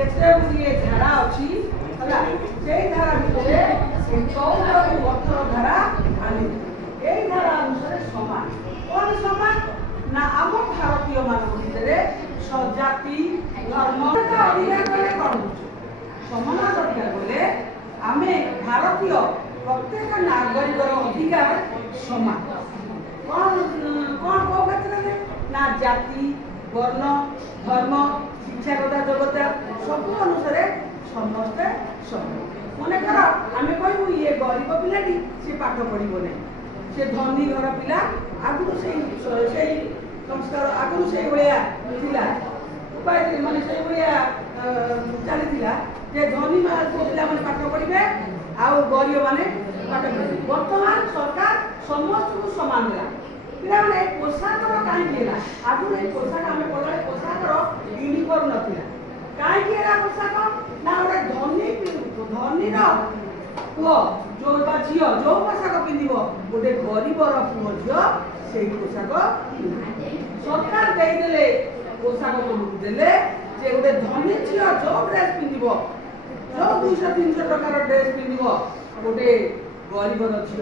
केते गुड़िए धारा अच्छी से धारा भितर 14 रु 18 धारा आनी ए धारा अनुसार समान कौन समान ना आम भारतीय मान भितर जाति धर्म अधिकार बोले कौन समानता अधिकार बोले आम भारतीय प्रत्येक नागरिक अधिकार समान कौन कौन कौ क्षेत्र में ना जाति वर्ण धर्म शिक्षागत योग्यता सब अनुसार समस्ते समान मन कर आम कहू ये गरीब पिलाटी सी पाठ पढ़ो ना से धनी घर पिला आगु से संस्कार आगु से उपाय माने से चली जे धनी पिला माने पाठ पढ़े आउ गरीब माने पाठ पढ़े वर्तमान सरकार समस्त को समान देला पिला माने पोशाकर कहीं आगु पोशाक आम पढ़ा पोशाकर यूनिफॉर्म नथिला कहीं पोशाक ना गोटे धनी पुओ जो झी जो पोशाक पिंध गोटे गरीबर पुओ झी से पोशाक सरकार देदेले पोशाक देले जे गोटे धनी झी जो ड्रेस पिंध जो 200-300 टकार ड्रेस पिंध गोटे गरीबर झी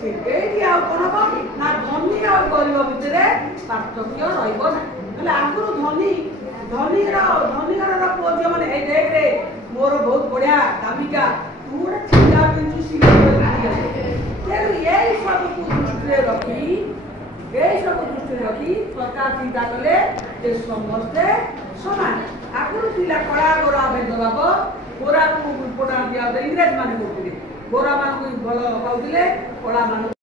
से कौन हम ना धनी आ गरीब भितर पार्थक्य रहा आगुरी धनी धनी घर पुओ झी मैंने देख रे मोर बहुत बढ़िया दामिका तू गोटे छिंदा पिंधु तेणु यही सब दृष्टि रखी सरकार चिंता कले समस्ते समान आगुरी थिला कला गोरा भेदभाव गोरा को इम्पोर्टान्स दिया इंग्रेज मान गोरा मान भल पाउले कला मान